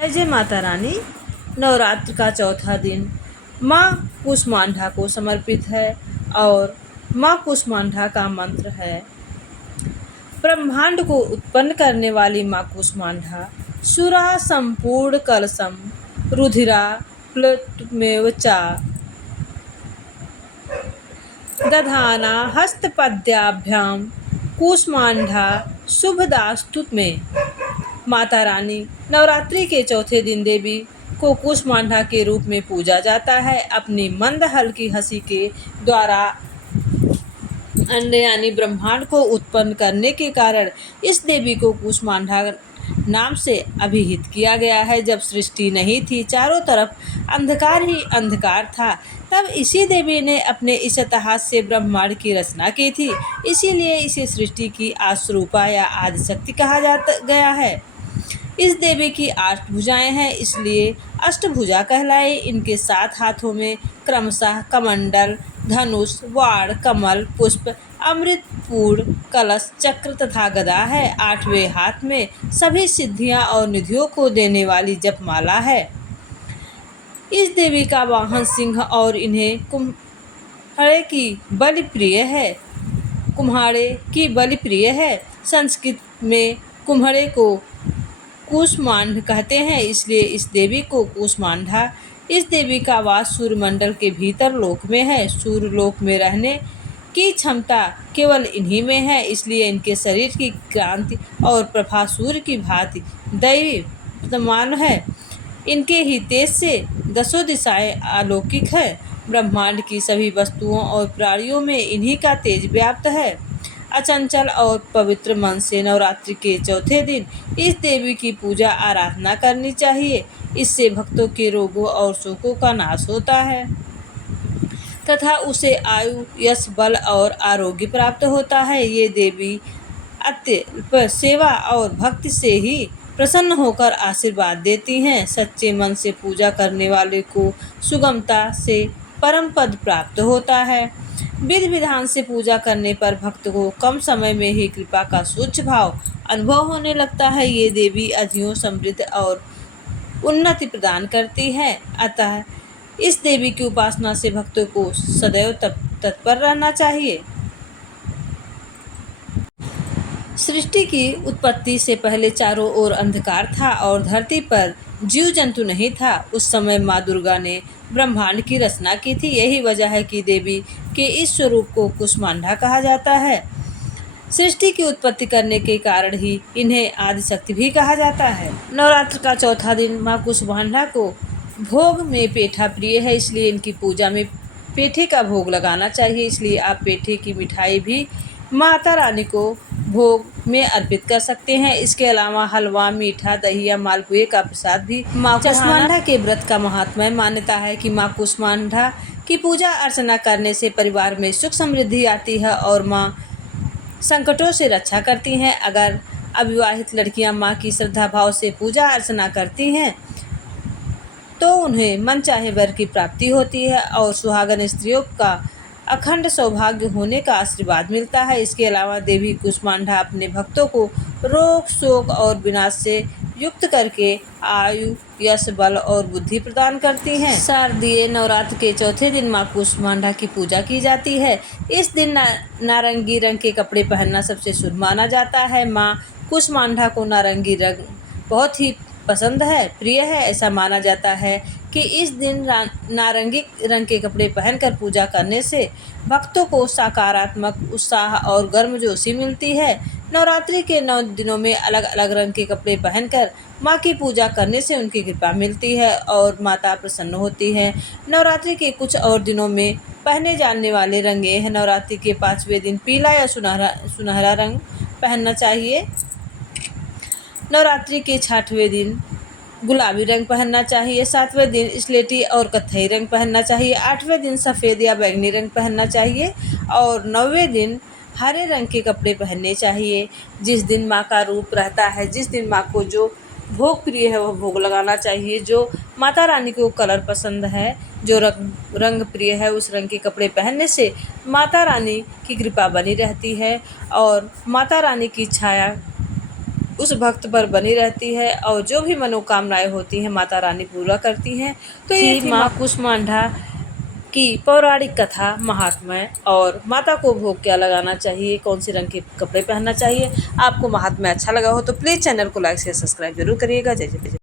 जय जय माता रानी। नवरात्र का चौथा दिन माँ कूष्मांडा को समर्पित है और माँ कूष्मांडा का मंत्र है। ब्रह्मांड को उत्पन्न करने वाली माँ कूष्मांडा सुरा संपूर्ण कलशम रुधिरा प्लुतमेव चा दधाना हस्तपद्याभ्याम कूष्मांडा शुभदास्तु में। माता रानी नवरात्रि के चौथे दिन देवी को कूष्मांडा के रूप में पूजा जाता है। अपनी मंद हल्की हंसी के द्वारा अंड यानी ब्रह्मांड को उत्पन्न करने के कारण इस देवी को कूष्मांडा नाम से अभिहित किया गया है। जब सृष्टि नहीं थी, चारों तरफ अंधकार ही अंधकार था, तब इसी देवी ने अपने इस इतिहास से ब्रह्मांड की रचना की थी। इसीलिए इसे सृष्टि की आदिस्वरूपा या आदिशक्ति कहा गया है। इस देवी की 8 भुजाएं हैं, इसलिए अष्टभुजा कहलाई। इनके 7 हाथों में क्रमशः कमंडल, धनुष, वाण, कमल, पुष्प, अमृतपूर्ण कलश, चक्र तथा गदा है। 8वें हाथ में सभी सिद्धियां और निधियों को देने वाली जपमाला है। इस देवी का वाहन सिंह और इन्हें कुम्हाड़े की बलि प्रिय है। संस्कृत में कुम्हाड़े को कूष्मांड कहते हैं, इसलिए इस देवी को कूष्मांडा। इस देवी का वास सूर्यमंडल के भीतर लोक में है। सूर्यलोक में रहने की क्षमता केवल इन्हीं में है, इसलिए इनके शरीर की क्रांति और प्रभा सूर्य की भांति दैवी समान है। इनके ही तेज से 10 दिशाएं अलौकिक है। ब्रह्मांड की सभी वस्तुओं और प्राणियों में इन्हीं का तेज व्याप्त है। अचंचल और पवित्र मन से नवरात्रि के चौथे दिन इस देवी की पूजा आराधना करनी चाहिए। इससे भक्तों के रोगों और शोकों का नाश होता है तथा उसे आयु, यश, बल और आरोग्य प्राप्त होता है। ये देवी अत्यल्प सेवा और भक्ति से ही प्रसन्न होकर आशीर्वाद देती हैं। सच्चे मन से पूजा करने वाले को सुगमता से परम पद प्राप्त होता है। विधि विधान से पूजा करने पर भक्त को कम समय में ही कृपा का सूक्ष्म भाव अनुभव होने लगता है। ये देवी अधियों समृद्धि और उन्नति प्रदान करती है, अतः इस देवी की उपासना से भक्तों को सदैव तत्पर रहना चाहिए। सृष्टि की उत्पत्ति से पहले चारों ओर अंधकार था और धरती पर जीव जंतु नहीं था। उस समय माँ दुर्गा ने ब्रह्मांड की रचना की थी। यही वजह है कि देवी के इस स्वरूप को कूष्मांडा कहा जाता है। सृष्टि की उत्पत्ति करने के कारण ही इन्हें आदिशक्ति भी कहा जाता है। नवरात्र का चौथा दिन माँ कूष्मांडा को भोग में पेठा प्रिय है, इसलिए इनकी पूजा में पेठे का भोग लगाना चाहिए। इसलिए आप पेठे की मिठाई भी माता रानी को भोग में अर्पित कर सकते हैं। इसके अलावा हलवा, मीठा, दही या मालपुए का प्रसाद भी माँ कूष्मांडा के व्रत का महात्म्य। मान्यता है कि माँ कूष्मांडा की पूजा अर्चना करने से परिवार में सुख समृद्धि आती है और माँ संकटों से रक्षा करती हैं। अगर अविवाहित लड़कियां माँ की श्रद्धा भाव से पूजा अर्चना करती हैं तो उन्हें मनचाहे वर की प्राप्ति होती है और सुहागन स्त्रियों का अखंड सौभाग्य होने का आशीर्वाद मिलता है। इसके अलावा देवी कूष्मांडा अपने भक्तों को रोग, शोक और विनाश से युक्त करके आयु, यश, बल और बुद्धि प्रदान करती हैं। शारदीय नवरात्र के चौथे दिन माँ कूष्मांडा की पूजा की जाती है। इस दिन नारंगी रंग के कपड़े पहनना सबसे शुभ माना जाता है। माँ कूष्मांडा को नारंगी रंग बहुत ही पसंद है, प्रिय है। ऐसा माना जाता है कि इस दिन नारंगी रंग के कपड़े पहनकर पूजा करने से भक्तों को सकारात्मक उत्साह और गर्मजोशी मिलती है। नवरात्रि के 9 दिनों में अलग अलग रंग के कपड़े पहनकर माँ की पूजा करने से उनकी कृपा मिलती है और माता प्रसन्न होती है। नवरात्रि के कुछ और दिनों में पहने जाने वाले रंग हैं। नवरात्रि के 5वें दिन पीला या सुनहरा रंग पहनना चाहिए। नवरात्रि के 6वें दिन गुलाबी रंग पहनना चाहिए। 7वें दिन स्लेटी और कत्थई रंग पहनना चाहिए। 8वें दिन सफ़ेद या बैंगनी रंग पहनना चाहिए और 9वें दिन हरे रंग के कपड़े पहनने चाहिए। जिस दिन माँ का रूप रहता है, जिस दिन माँ को जो भोग प्रिय है वह भोग लगाना चाहिए। जो माता रानी को कलर पसंद है, जो रंग प्रिय है, उस रंग के कपड़े पहनने से माता रानी की कृपा बनी रहती है और माता रानी की छाया उस भक्त पर बनी रहती है और जो भी मनोकामनाएं होती हैं माता रानी पूरा करती हैं। तो ये थी माँ कुष्मांडा की पौराणिक कथा महात्म्य और माता को भोग क्या लगाना चाहिए, कौन से रंग के कपड़े पहनना चाहिए। आपको महात्म्य अच्छा लगा हो तो प्लीज़ चैनल को लाइक शेयर सब्सक्राइब जरूर करिएगा। जय जय।